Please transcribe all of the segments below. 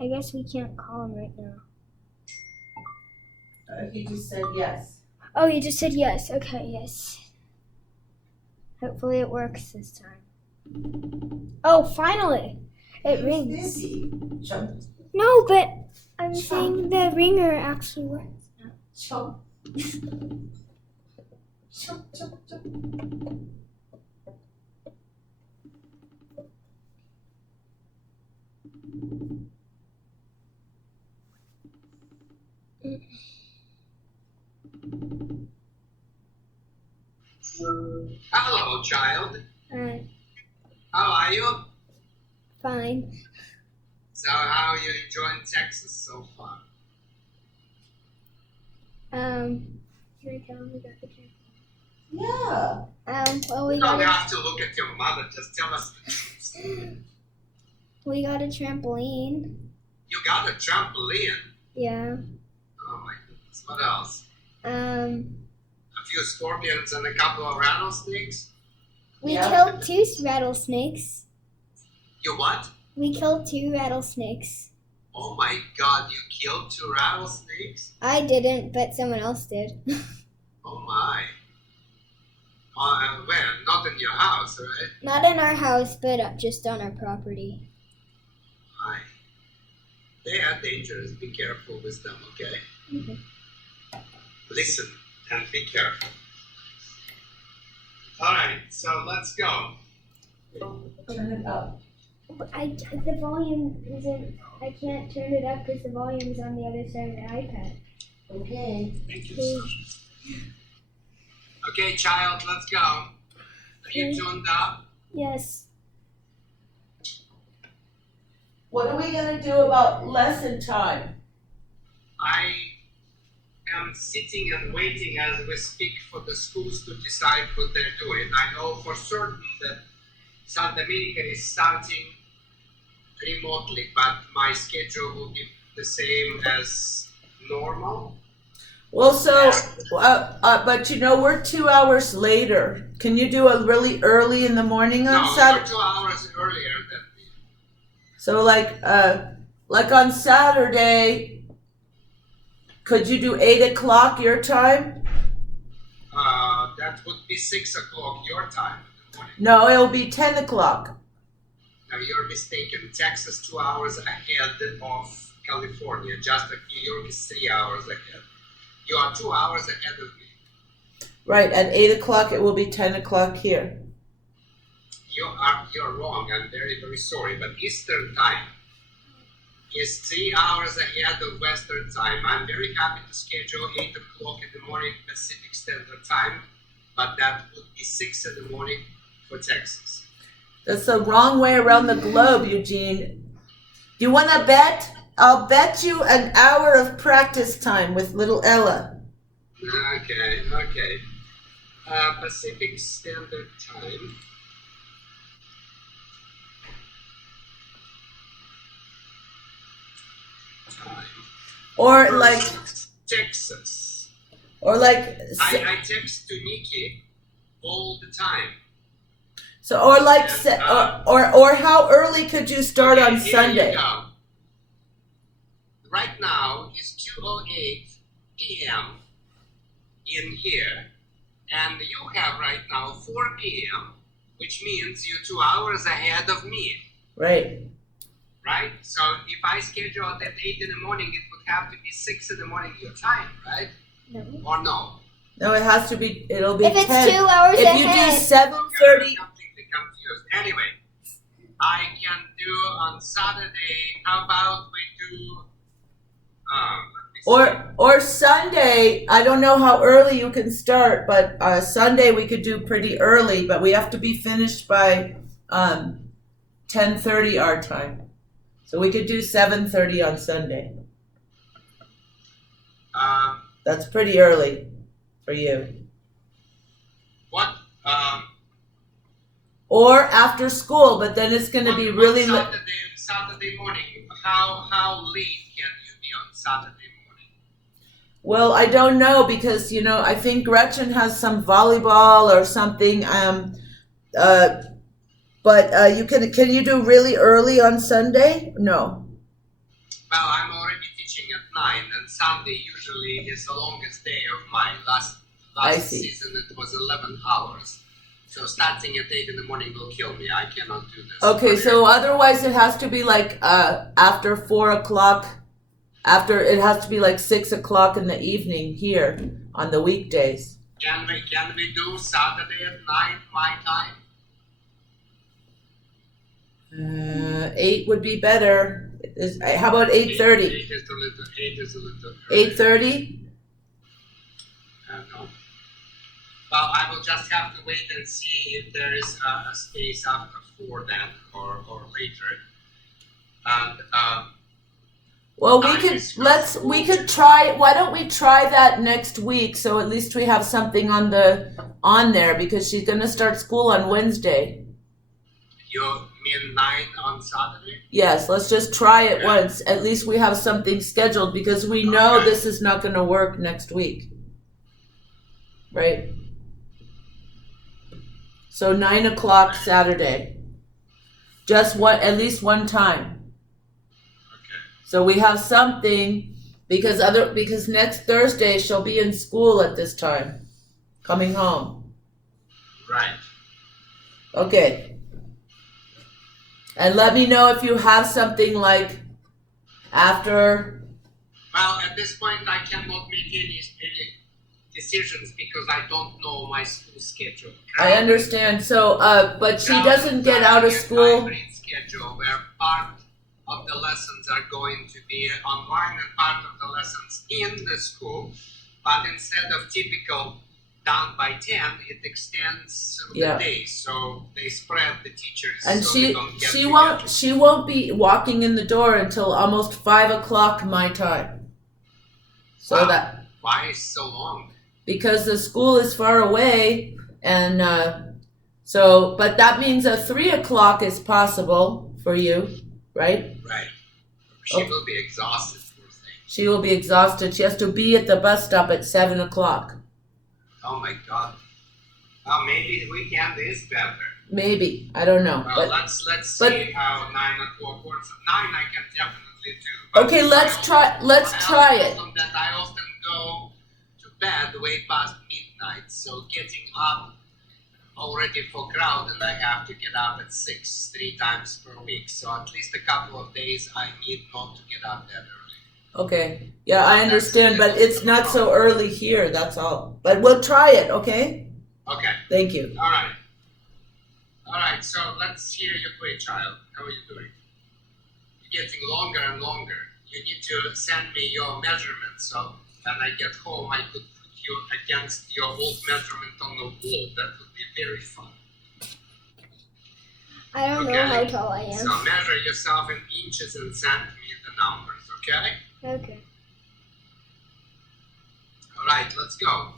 I guess we can't call him right now. He just said yes. Oh, he just said yes. Okay, yes. Hopefully it works this time. Oh, finally! It rings. Busy. No, but I'm saying the ringer actually works now. Chomp. Chomp, chomp, chomp. Hello, child. Alright, How are you? fine. So, how are you enjoying Texas so far? Can I tell him we got the trampoline? Yeah. Well, we You don't got have to look at your mother. Just tell us the truth. a trampoline. You got a trampoline. Yeah. Oh my goodness. What else? We A few scorpions and a couple of rattlesnakes. Yeah. killed 2 rattlesnakes. You what? We killed 2 rattlesnakes. Oh my God! You killed 2 rattlesnakes? I didn't, but someone else did. Oh my. Where? Not in your house, right? Not in our house, but just on our property. My. They are dangerous. Be careful with them, okay? Mhm. Listen and be careful. All right, so let's go. Turn it up. The volume isn't. I can't turn it up because the volume is on the other side of the iPad. Okay. Thank you. Okay, child, let's go. Are you tuned up? Yes. What are we gonna do about lesson time? I am sitting and waiting as we speak for the schools to decide what they're doing. I know for certain that Santa Monica is starting remotely, but my schedule will be the same as normal. Well, so, but you know, we're 2 hours later. Can you do a really early in the morning on No, Saturday? you're 2 hours earlier than me. So like on Saturday, could you do 8 o'clock your time? That would be 6 o'clock your time in the morning. No, it'll be 10 o'clock. Now you're mistaken. Texas 2 hours ahead of California. Just like New York is 3 hours ahead. You are 2 hours ahead of me. Right, at 8 o'clock it will be 10 o'clock here. You're wrong. I'm very, very sorry. But Eastern time is 3 hours ahead of Western time. I'm very happy to schedule 8 o'clock in the morning Pacific Standard Time, but that would be 6 in the morning for Texas. That's the wrong way around the globe, Eugene. Do you want to bet? I'll bet you an hour of practice time with little Ella. Okay. Pacific Standard Time. Or like, Texas. or like, I text to Nikki all the time. so, or like, or how early could you start on Here you Sunday? go. Right now it's 2:08 p.m. in here, and you have right now 4 p.m., which means you're 2 hours ahead of me, Right. right? So if I schedule it at 8 in the morning, it would have to be 6 in the morning your time, right? No. Or no? No, it has to be. It'll be If it's 10. 2 hours If ahead. you do I'm 7:30, completely confused. Anyway, I can do on Saturday. How about we do? Let me see. or Sunday. I don't know how early you can start, but Sunday we could do pretty early. But we have to be finished by 10:30 our time, so we could do 7:30 on Sunday. That's pretty early for you. What? Or after school, but then it's going to be really late. Saturday morning. How late can you be on Saturday morning? Well, I don't know because I think Gretchen has some volleyball or something. But you can you do really early on Sunday? No. Well, I'm already teaching at 9, and Sunday usually is the longest day of mine. Last I see. season it was 11 hours. So starting at 8 in the morning will kill me. I cannot do this. Okay, so otherwise it has to be like after 4 o'clock. After it has to be like 6 o'clock in the evening here on the weekdays. Can we do Saturday at 9 my time? 8 would be better. How about 8:30? 8 is a little 8:30? No. Well, I will just have to wait and see if there is a space after 4 then or later. And Well, we could try. Why don't we try that next week? So at least we have something on there because she's gonna start school on Wednesday. you mean 9 on Saturday? Yes, let's just try it once. At least we have something scheduled because we know Okay. this is not gonna work next week. Right? So 9 o'clock Saturday. Just at least one time. Okay. So we have something because next Thursday she'll be in school at this time, coming home. Right. Okay. And let me know if you have something like after. Well, at this point, I cannot make any decisions because I don't know my school schedule. I understand. So, but she doesn't get out of school. Hybrid schedule where part of the lessons are going to be online and part of the lessons in the school. But instead of typical done by 10, it extends through Yeah. the day. So they spread the teachers. And so we don't get she won't be walking in the door until almost 5 o'clock my time. So Wow. that Why so long? because the school is far away and so but that means a 3 o'clock is possible for you, right? Right. She Okay. will be exhausted, poor thing. She will be exhausted. She has to be at the bus stop at 7 o'clock. Oh my god. Well, maybe the weekend is better. Maybe. I don't know. Well, But let's but- see how 9 o'clock works. 9 I can definitely do. But okay, let's try it. That I often go to bed way past midnight, so getting up already for crowd, and I have to get up at 6 3 times per week. So at least a couple of days I need not to get up that early. Okay. Yeah, I understand, but it's not so early here, that's all. But we'll try it, okay? Okay. Thank you. All right. All right. So let's hear you play, child. How are you doing? You're getting longer and longer. You need to send me your measurements. So when I get home, I could put you against your old measurement on the wall. That would be very fun. I don't know Okay. how tall I am. So measure yourself in inches and send me the numbers. Okay. Okay. All right. Let's go.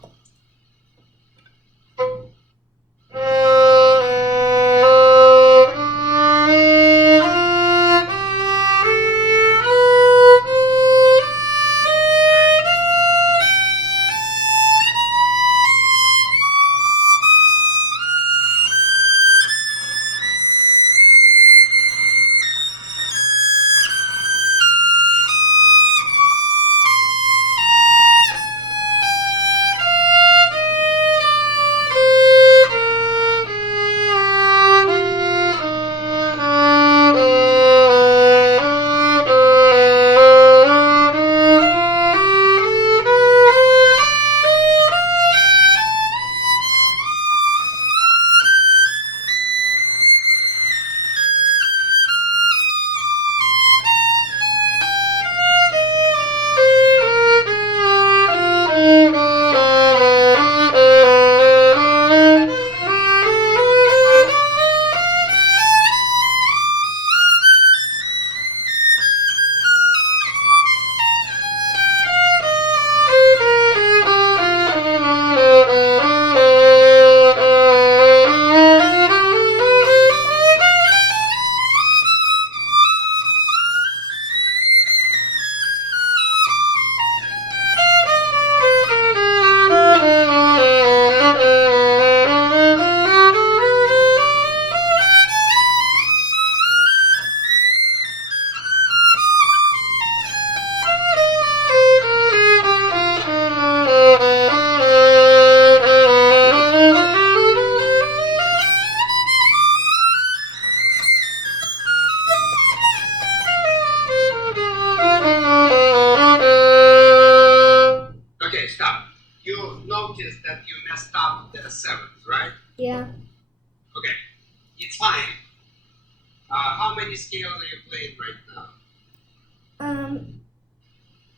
How many scales are you playing right now?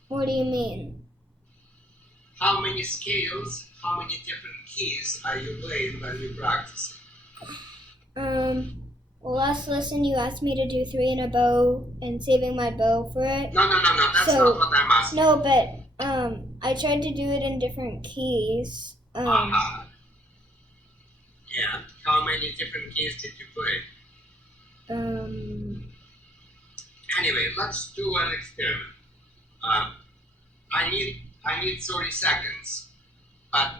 What do you mean? How many scales, how many different keys are you playing when you practicing? Well, last lesson you asked me to do 3 in a bow and saving my bow for it. No, that's So- not what I'm asking. No, but I tried to do it in different keys. Aha. And how many different keys did you play? Anyway, let's do an experiment. I need 30 seconds, but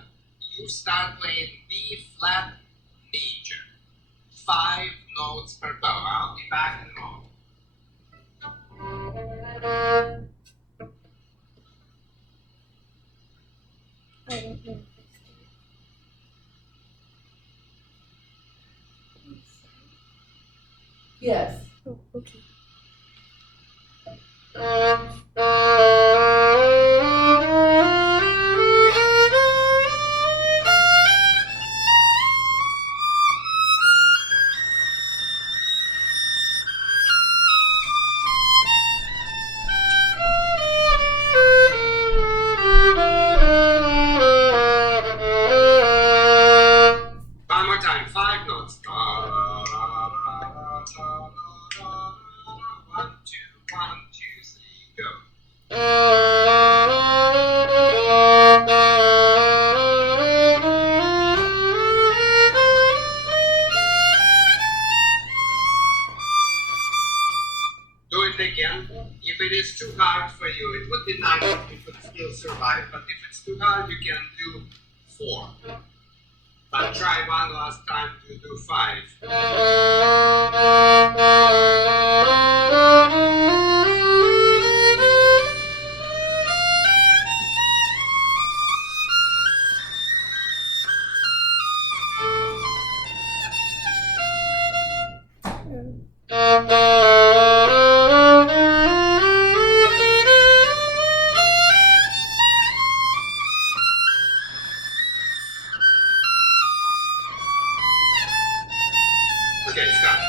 you start playing B flat major, 5 notes per bow. I'll be back in a moment. I don't know. Yes. Oh, okay. One more time, 5 notes. 1, 2, 1, 2, 3, go. Do it again. If it is too hard for you, it would be nice if you could still survive, but if it's too hard, you can do 4. But try one last time to do 5. Okay, stop.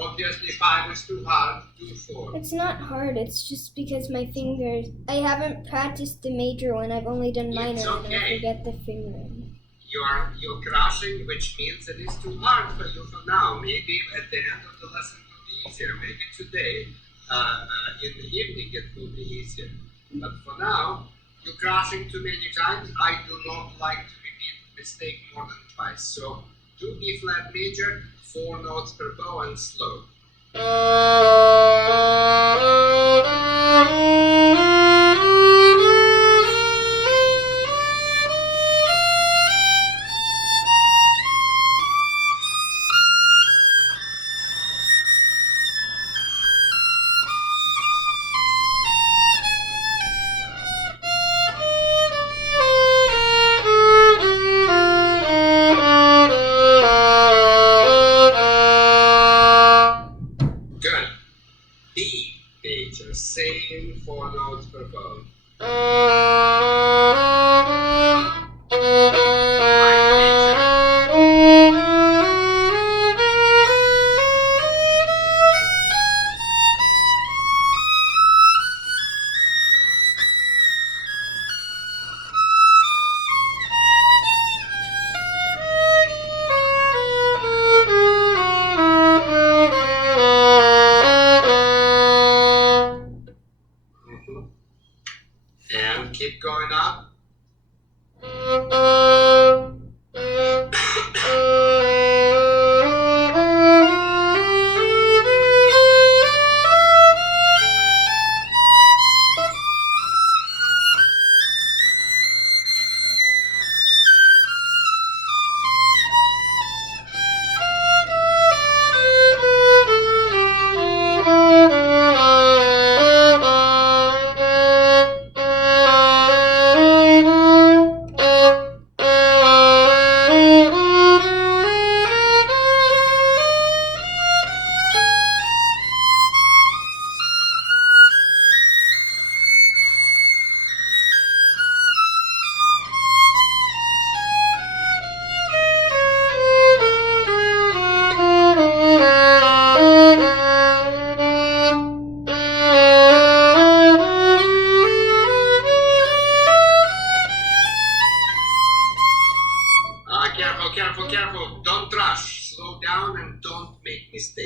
Obviously 5 is too hard, do 4. It's not hard. It's just because my fingers. I haven't practiced the major one. I've only done minor, It's and I okay. forget the fingering. You're crashing, which means it is too hard for you for now. Maybe at the end of the lesson it will be easier. Maybe today, in the evening, it will be easier. But for now, you're crashing too many times. I do not like to repeat the mistake more than twice. So do B flat major, 4 notes per bow, and slow. Good. B major, same 4 notes per bow. Minor major. And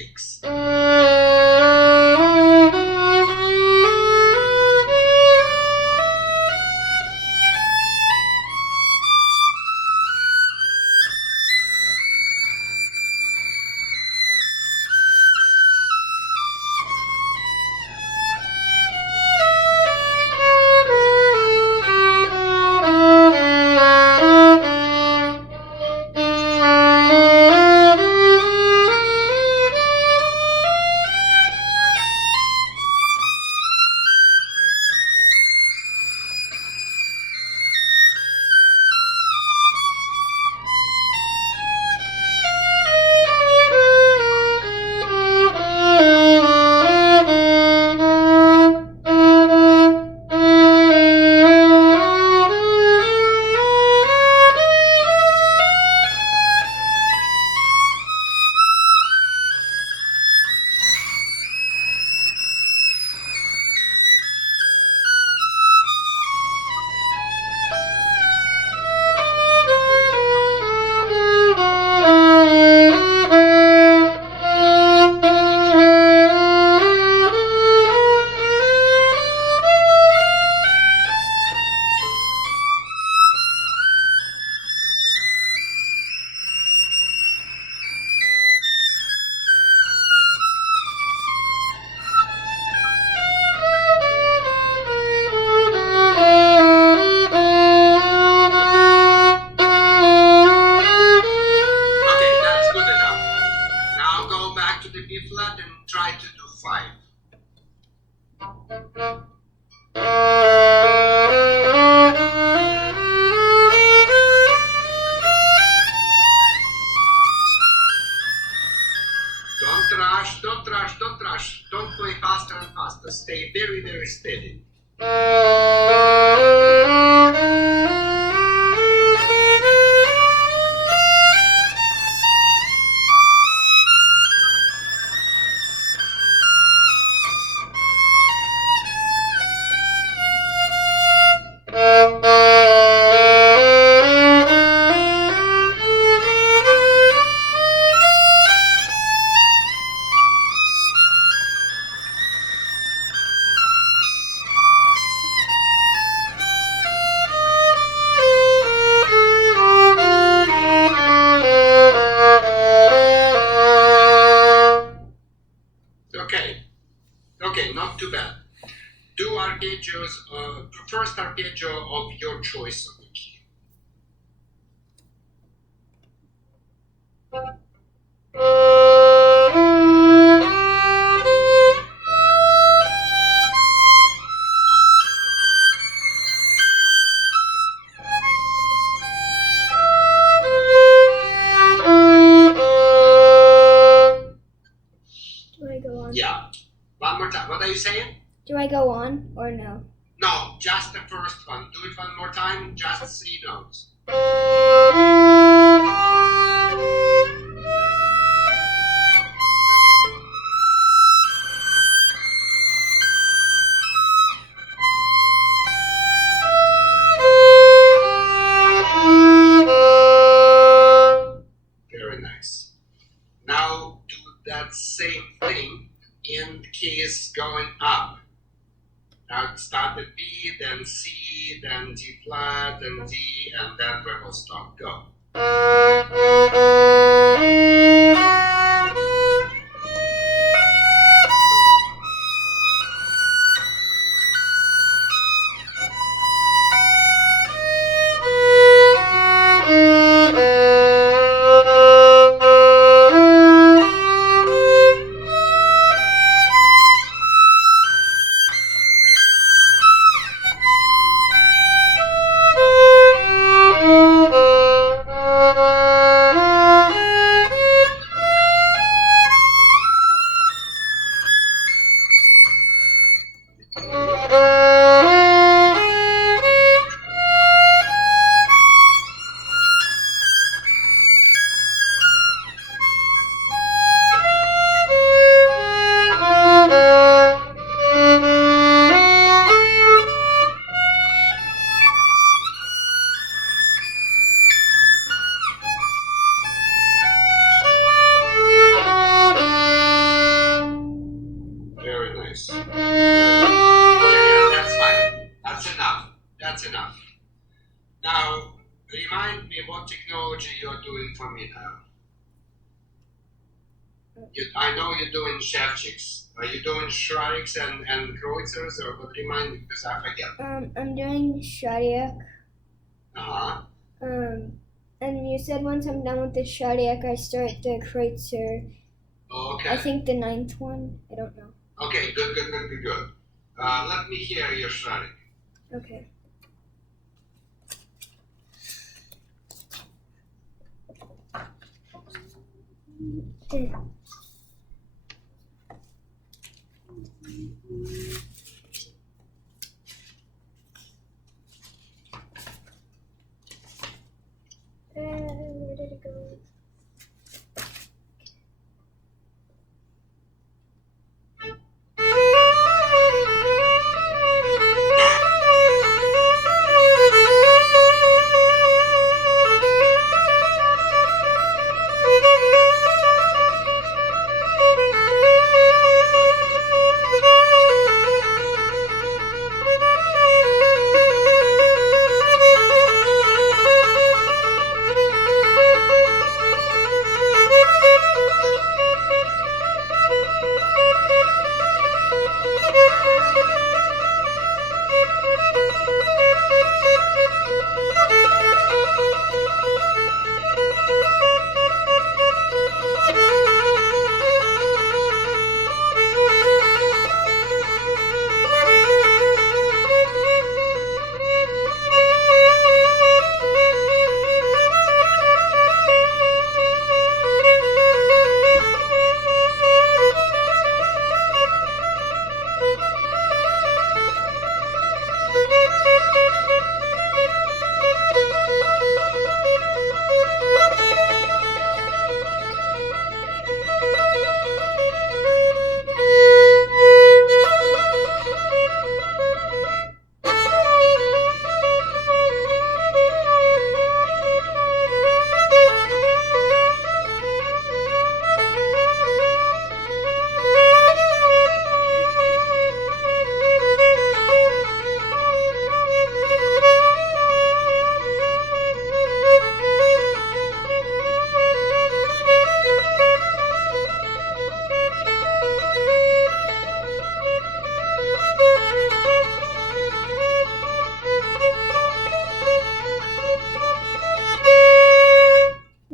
mistakes. Okay, that's good enough. Now go back to the B flat and try to do 5. Don't rush, don't rush, don't rush. Don't play faster and faster. Stay very, very steady. Okay, not too bad. Do arpeggios, first arpeggio of your choice of the key. Do I go on? Yeah. One more time. What are you saying? Do I go on or no? No, just the first one. Do it one more time, just 3 notes. Very nice. Now do that same thing in keys going up. Now start at B, then C, then D flat, then D, and then we will stop. Go. what technology you're doing for me now. I know you're doing Shevchiks. Are you doing Shrikes and Kreuzers, or what? Remind me, because I forget. I'm doing Shadiak. Uh-huh. And you said once I'm done with the Shadiak, I start the Kreutzer. Okay. I think the 9th one. I don't know. Okay, good. Let me hear your Shrik. Okay. Where did it go?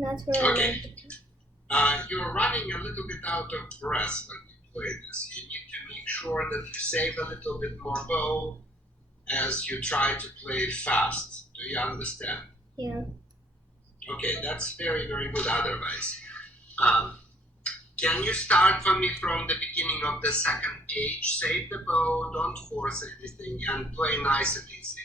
That's where Okay. You're running a little bit out of breath when you play this. You need to make sure that you save a little bit more bow as you try to play fast. Do you understand? Yeah. Okay, that's very, very good otherwise. Can you start for me from the beginning of the second page? Save the bow, don't force anything, and play nice and easy.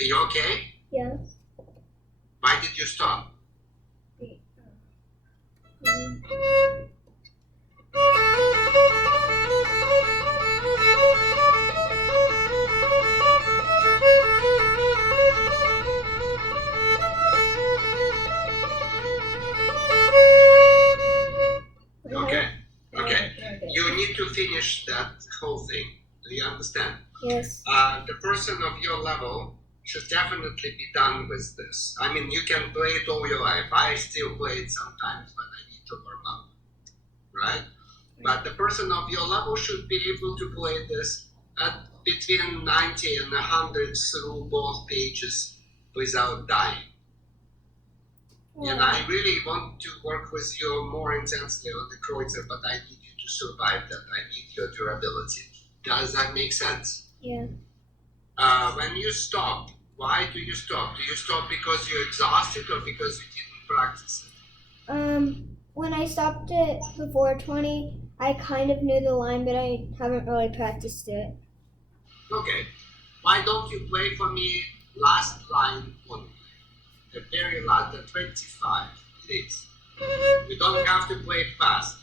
Are you okay? Yeah. Why did you stop? Okay. You need to finish that whole thing. Do you understand? Yes. The person of your level should definitely be done with this. I mean, you can play it all your life. I still play it sometimes, but I need to warm up, right? But the person of your level should be able to play this at between 90 and 100 through both pages without dying. And I really want to work with you more intensely on the Kreutzer, but I need you to survive that. I need your durability. Does that make sense? Yeah. When you stop, why do you stop? Do you stop because you're exhausted or because you didn't practice it? When I stopped it before 20, I kind of knew the line, but I haven't really practiced it. Okay. Why don't you play for me last line only? The very last, the 25, please. You don't have to play fast.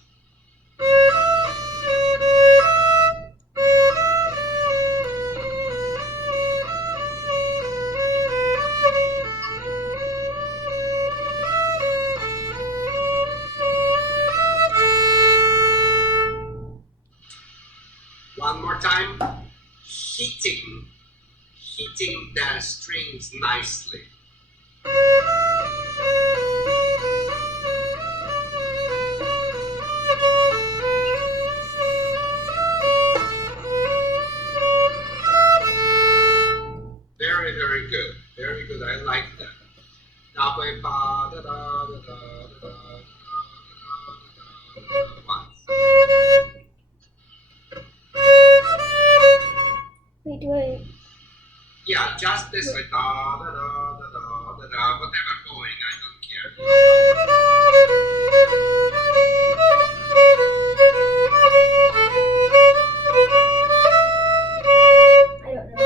One more time. Hitting the strings nicely. Very, very good. Very good. I like that. Now play ba da da da da da da da da once. Wait, do I? Yeah, just this way. Da da da da da da da. Whatever going, I don't care. I don't know.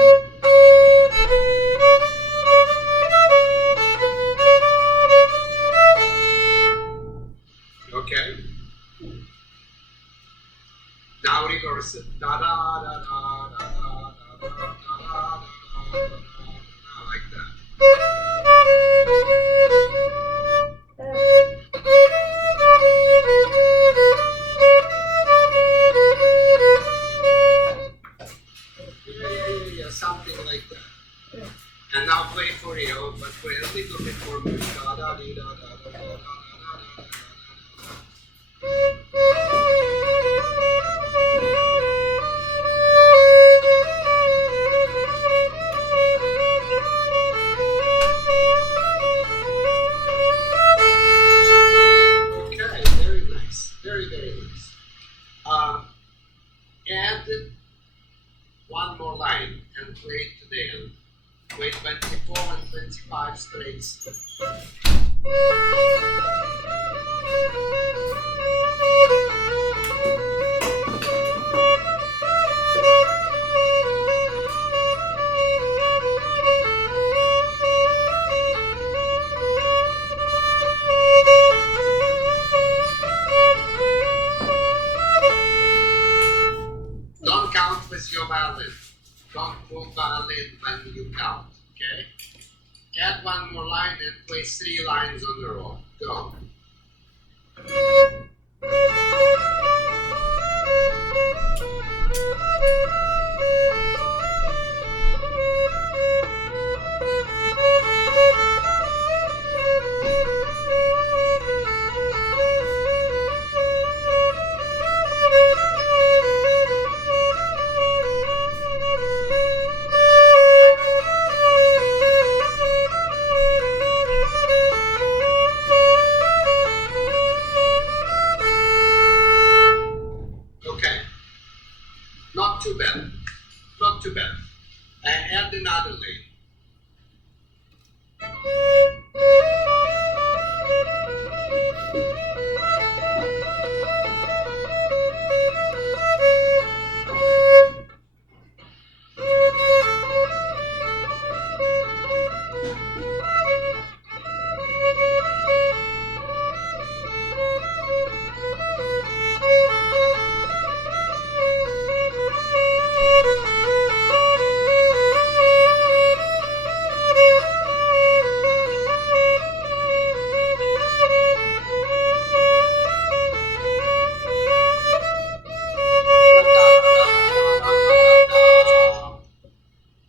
Okay. Now reverse it. Da da da da da da da da da da da like that. Yeah, something like that. And now play for real, but play a little bit more music. Da da dee da da da da da da da da da. Okay, very nice. Very, very nice. Add one more line and play it to the end. Play 24 and 25 straights. Don't count with your violin. Don't move violin when you count, okay? Add one more line and play 3 lines on the row. Go. Okay. Not too bad. Not too bad. Add another lane.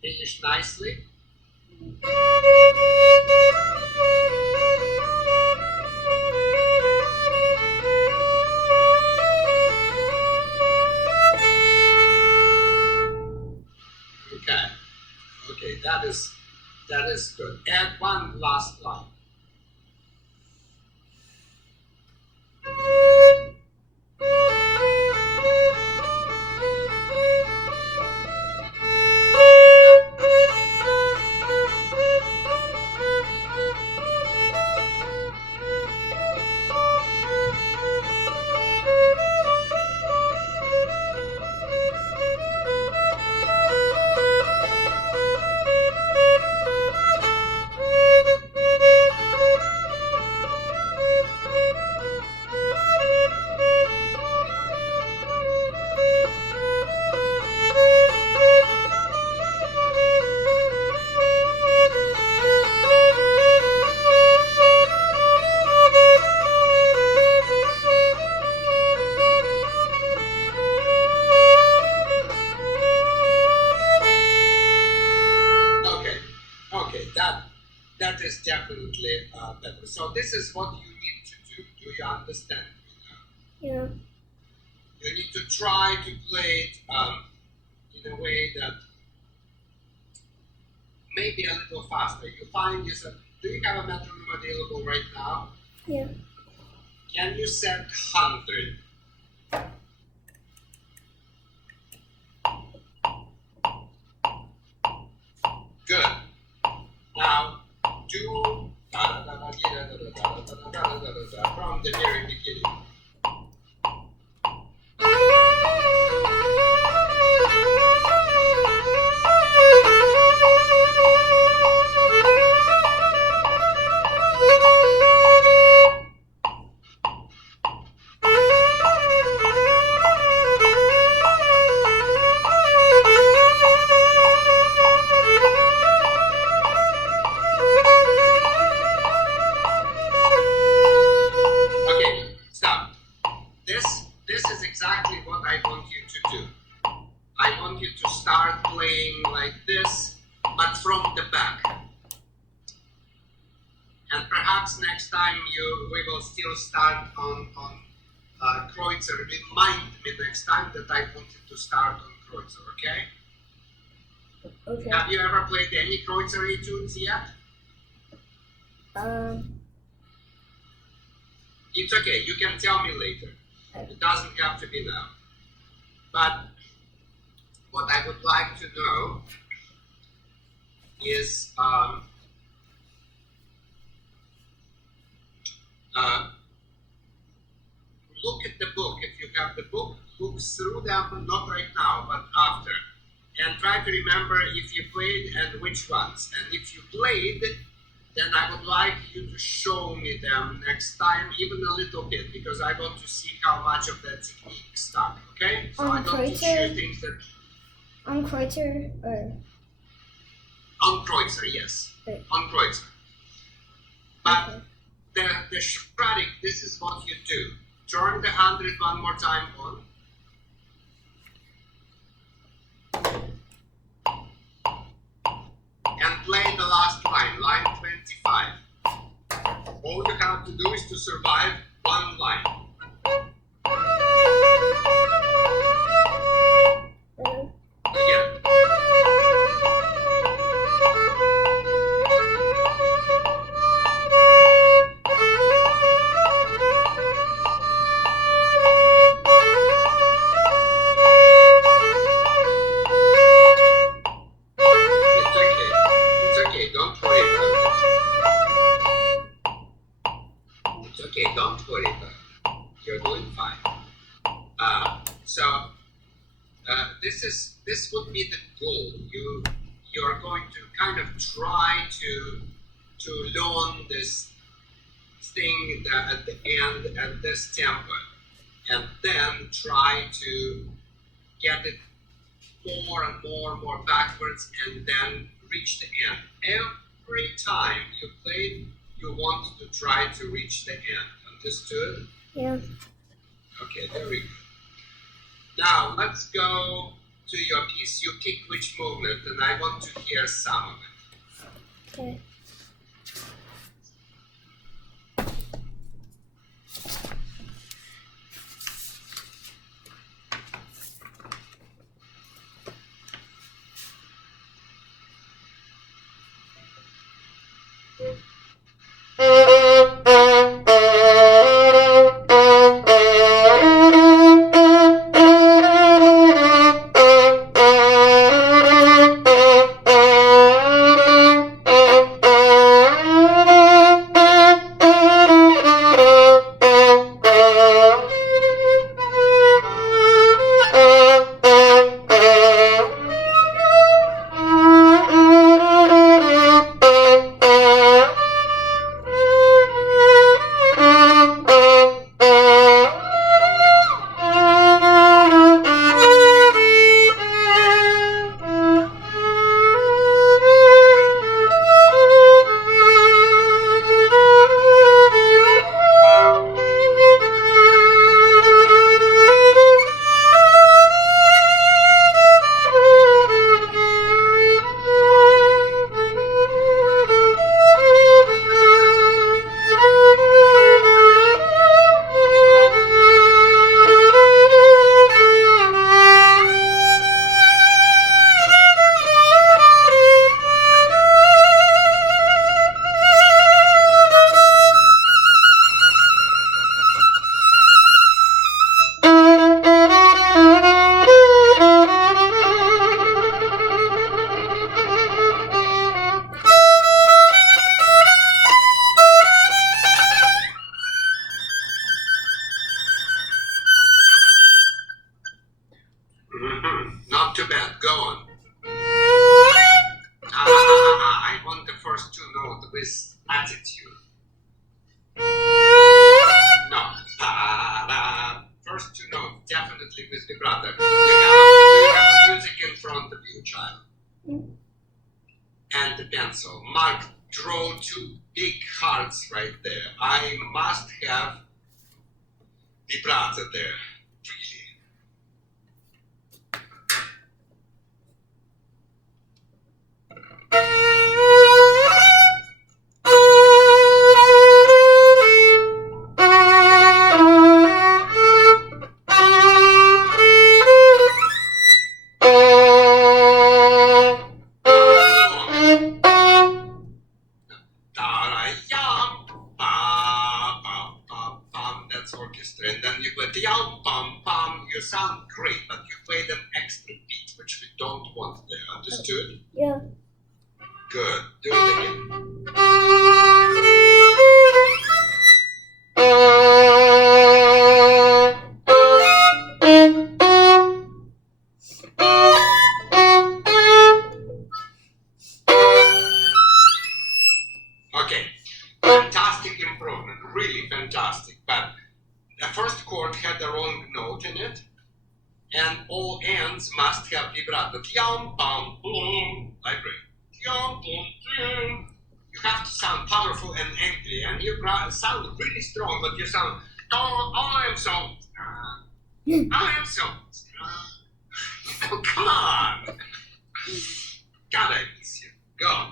Finish nicely. Okay. Okay, that is good. Add one last line. is definitely better. So this is what you need to do. Do you understand? Yeah. You need to try to play it in a way that maybe a little faster. You find yourself. Do you have a metronome available right now? Yeah. Can you set 100? Good. Now do from the very beginning. Okay, stop. This is exactly what I want you to do. I want you to start playing like this, but from the back. And perhaps next time we will still start on Kreutzer. Remind me next time that I wanted to start on Kreutzer, okay? Okay. Have you ever played any Kreutzer etudes yet? It's okay, you can tell me later. It doesn't have to be now. But what I would like to know is look at the book. If you have the book, look through them, not right now, but after. And try to remember if you played and which ones. And if you played, then I would like you to show me them next time, even a little bit, because I want to see how much of that technique stuck, okay? So I don't teach you things that... On Kreutzer, or? On Kreutzer, yes. Right. On Kreutzer. But Okay. the Schradig, this is what you do. Turn the 100 one more time on. And play the last line, line 25. All you have to do is to survive one line. Again. It's okay, don't worry about it. It's okay, don't worry about it. You're doing fine. This would be the goal. You're going to kind of try to learn this thing at the end at this tempo, and then try to get it more and more backwards, and then reach the end. Every time you play, you want to try to reach the end. Understood? Yeah. Okay, very good. Now let's go to your piece. You pick which movement, and I want to hear some of it. Okay. Not too bad. Go on. I want the first two notes with attitude. No. First two notes, definitely with vibrato. Do you have music in front of you, child? And the pencil. Mark, draw two big hearts right there. I must have vibrato there. Really. That's orchestra, and then you put yum pam pam. You sound great, but you played an extra beat, which we don't want there. Understood? Yeah. Good. Do it again. Okay. Fantastic improvement. Really fantastic. But the first chord had the wrong note in it, and all ends must have vibrato. Yum bum boom. Vibrate. Yum boom boom. You have to sound powerful and angry, and you sound really strong, but you sound, oh, I am so, I am so, oh, come on. God, I miss you. Go.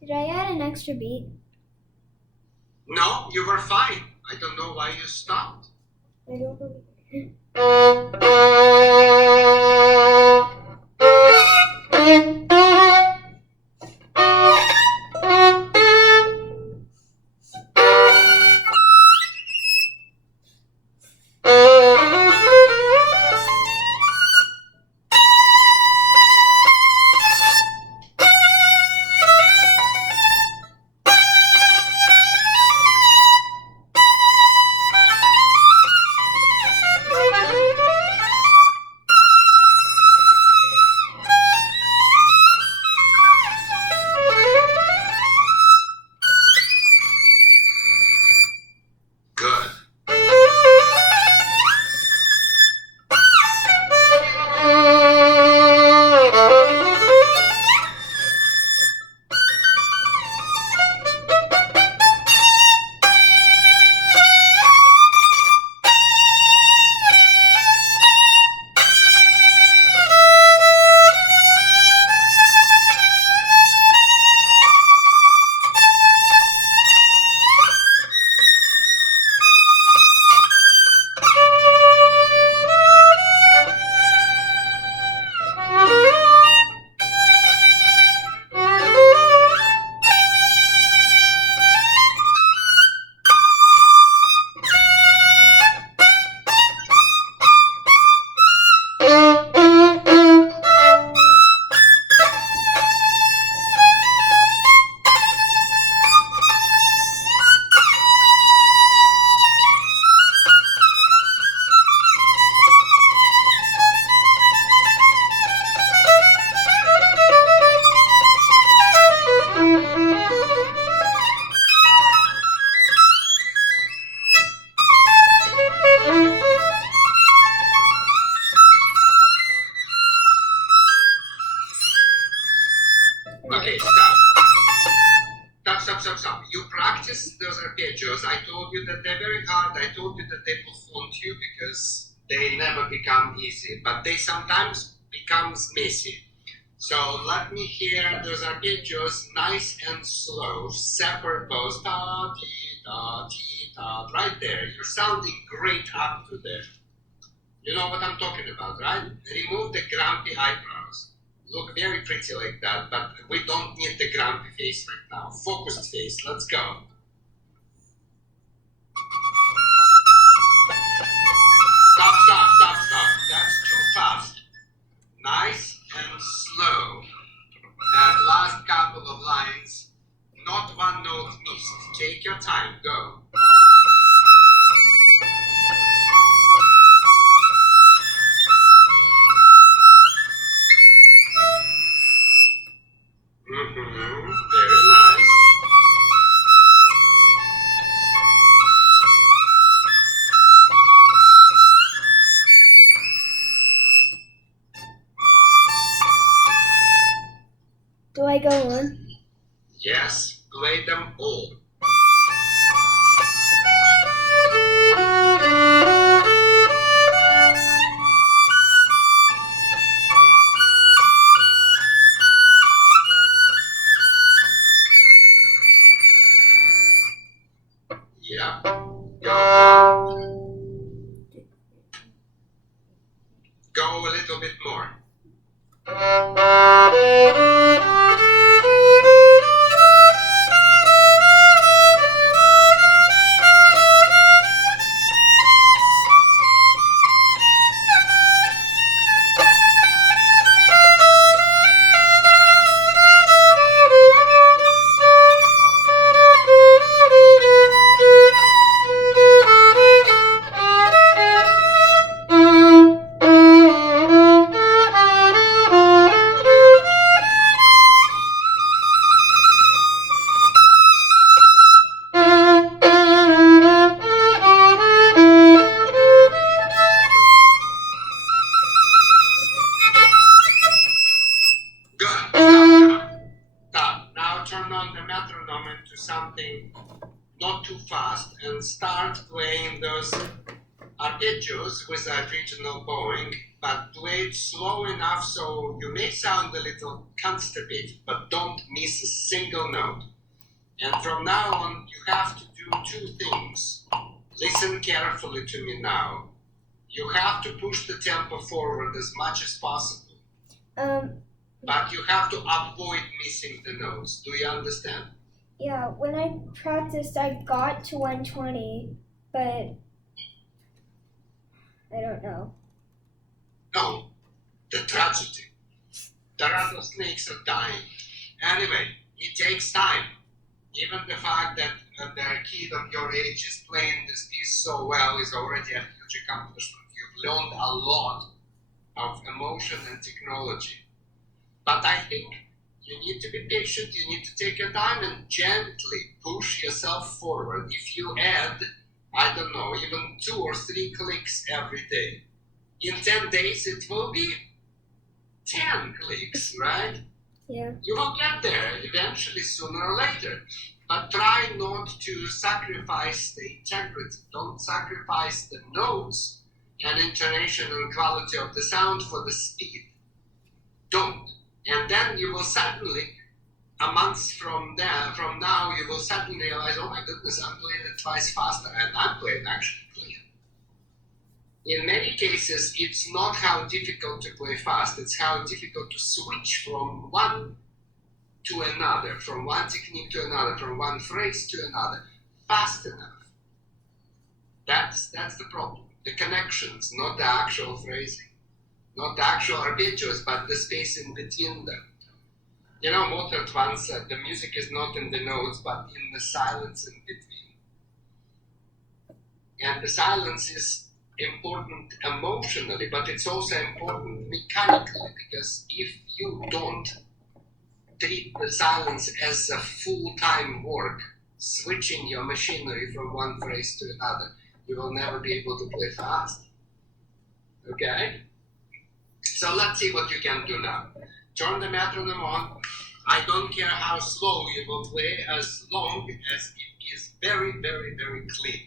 Did I add an extra beat? No, you were fine. I don't know why you stopped. I don't believe. Good. Okay, stop. Stop. You practice those arpeggios. I told you that they're very hard. I told you that they will haunt you because they never become easy, but they sometimes becomes messy. So let me hear those arpeggios nice and slow. Separate those. Da, dee, da, dee, da. Right there. You're sounding great up to there. You know what I'm talking about, right? Remove the grumpy eyebrows. Look very pretty like that, but we don't need the grumpy face right now. Focused face. Let's go. I go on? Yes, play them all. Yeah. Go. Go a little bit more. Good. Stop. Now turn on the metronome into something not too fast and start playing those arpeggios with the original bowing, but play it slow enough so you may sound a little constipated, but don't miss a single note. And from now on, you have to do two things. Listen carefully to me now. You have to push the tempo forward as much as possible. But you have to avoid missing the notes. Do you understand? Yeah, when I practiced, I got to 120, but I don't know. No, the tragedy. The rattlesnakes are dying. Anyway, it takes time. Even the fact that the kid of your age is playing this piece so well is already a huge accomplishment. You've learned a lot of emotion and technology. But I think you need to be patient, you need to take your time and gently push yourself forward. If you add, I don't know, even 2 or 3 clicks every day, in 10 days it will be 10 clicks, right? Yeah. You will get there eventually, sooner or later. But try not to sacrifice the integrity. Don't sacrifice the notes and intonation and quality of the sound for the speed. Don't. And then you will suddenly, a month from now, you will suddenly realize, oh my goodness, I'm playing it twice faster, and I'm playing actually clean. In many cases, it's not how difficult to play fast, it's how difficult to switch from one to another, from one technique to another, from one phrase to another, fast enough. That's the problem. The connections, not the actual phrasing. Not the actual arpeggios, but the space in between them. You know, Mozart once said the music is not in the notes, but in the silence in between. And the silence is important emotionally, but it's also important mechanically, because if you don't treat the silence as a full-time work, switching your machinery from one phrase to another, you will never be able to play fast. Okay? So let's see what you can do now. Turn the metronome on. I don't care how slow you will play, as long as it is very, very, very clean.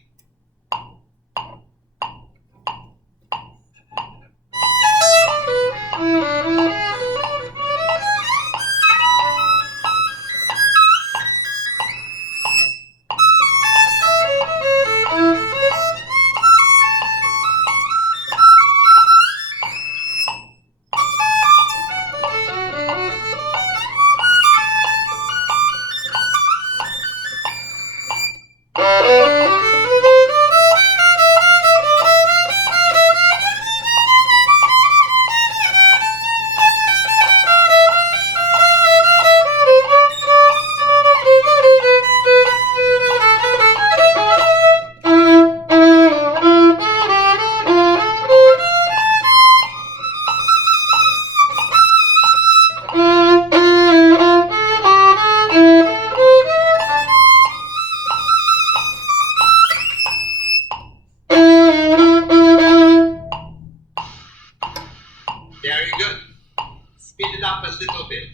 Very good. Speed it up a little bit.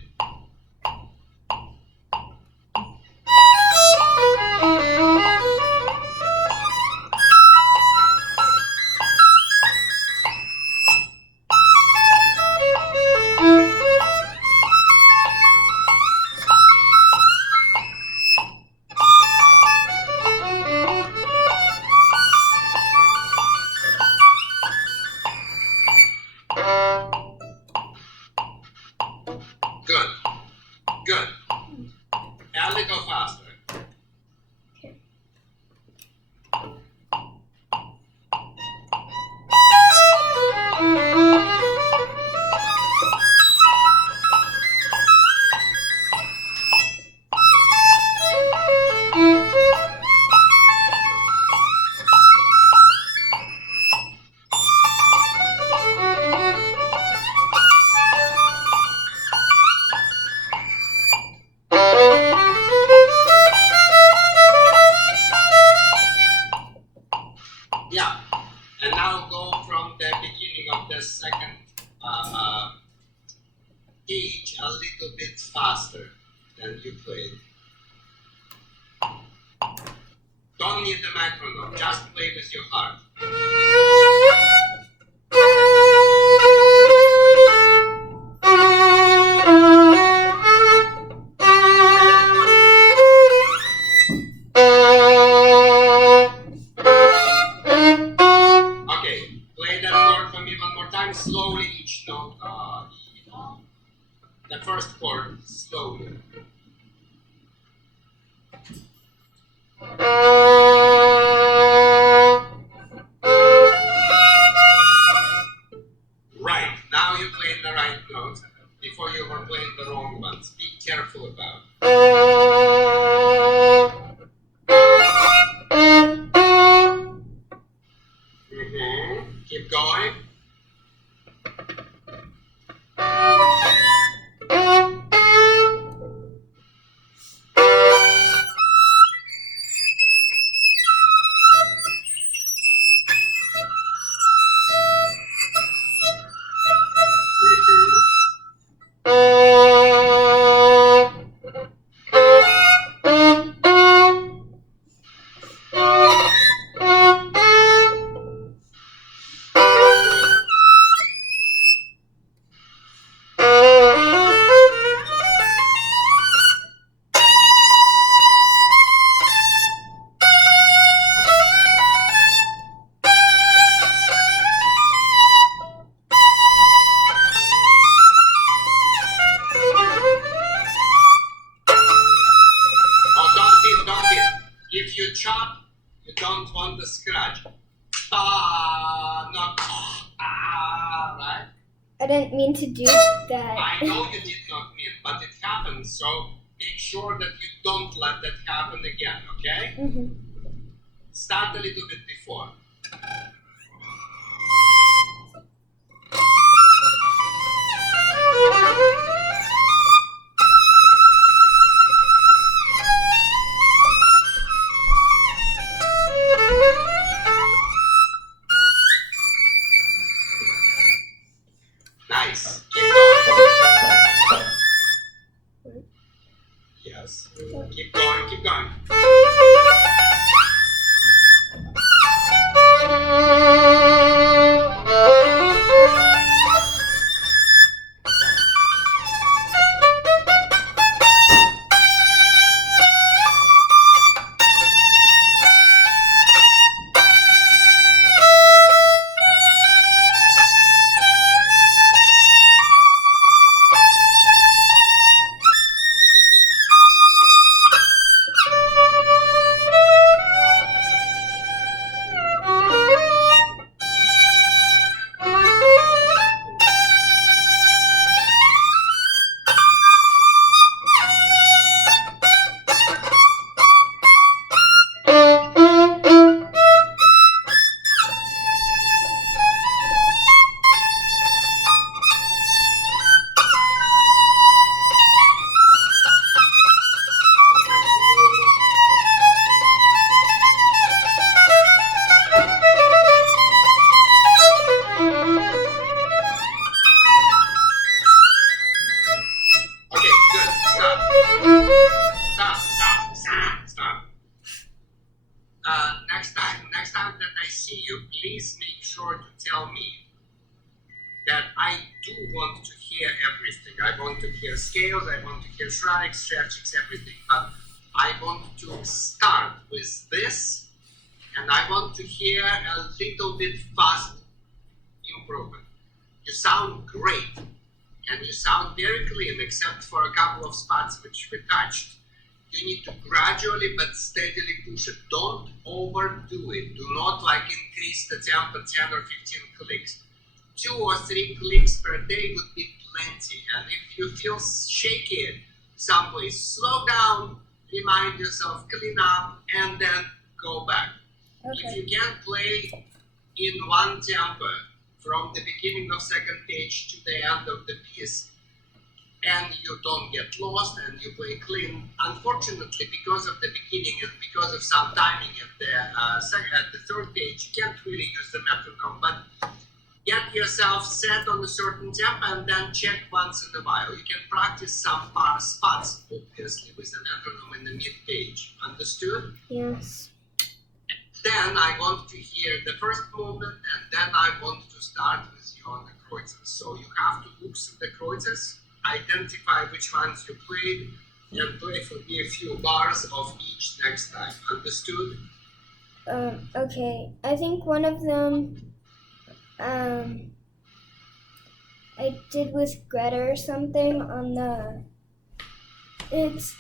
And now go from the beginning of the second page a little bit faster than you played. Don't need the metronome, just play with your heart. Okay, play that chord for me one more time, slowly each note. The first chord, slowly. Right, now you're playing the right note. Before you were playing the wrong ones. Be careful about it. Keep going. If you chop, you don't want the scratch. Not right? I didn't mean to do that. I know you did not mean, but it happened, so make sure that you don't let that happen again, okay? Mm-hmm. Start a little bit before. Nice. Keep going. Yes. Keep going, keep going. Next time that I see you, please make sure to tell me that I do want to hear everything. I want to hear scales, I want to hear shronics, stretchings, everything. But I want to start with this, and I want to hear a little bit fast improvement. You sound great, and you sound very clean, except for a couple of spots which we touched. You need to gradually but steadily push it. Don't overdo it. Do not increase the tempo 10 or 15 clicks. 2 or 3 clicks per day would be plenty. And if you feel shaky someplace, slow down, remind yourself, clean up, and then go back. Okay. If you can play in one tempo from the beginning of second page to the end of the piece, and you don't get lost and you play clean. Unfortunately, because of the beginning and because of some timing at the third page, you can't really use the metronome. But get yourself set on a certain tempo and then check once in a while. You can practice some bar spots, obviously, with the metronome in the mid-page. Understood? Yes. Then I want to hear the first movement, and then I want to start with you on the kreuzes. So you have to look through the kreuzes, identify which ones you played, and play for me a few bars of each next time. Understood? Okay. I think one of them, I did with Greta or something on the.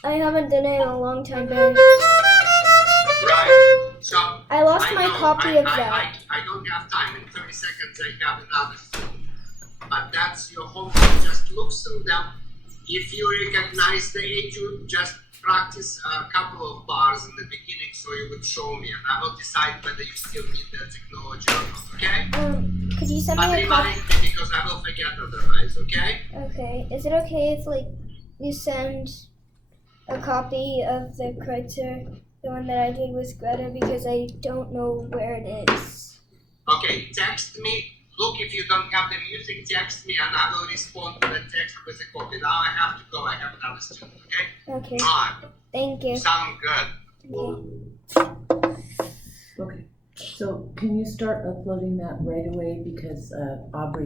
I haven't done it in a long time, but Right. So I lost my know, copy of that. I don't have time. In 30 seconds, I have another thing. But that's your homework. Just look through them. If you recognize the etude, just practice a couple of bars in the beginning so you would show me, and I will decide whether you still need that technology or not. Okay? Could you send But me a copy? remind me because I will forget otherwise. Okay? Okay. Is it okay if you send a copy of the Kreutzer, the one that I did with Greta, because I don't know where it is. Okay. Text me. Look, if you don't have the music, text me and I will respond to the text with a copy. Now I have to go. I have another student, okay? Okay. Right. Thank you. Sound good. Okay. Okay. So can you start uploading that right away because Aubrey's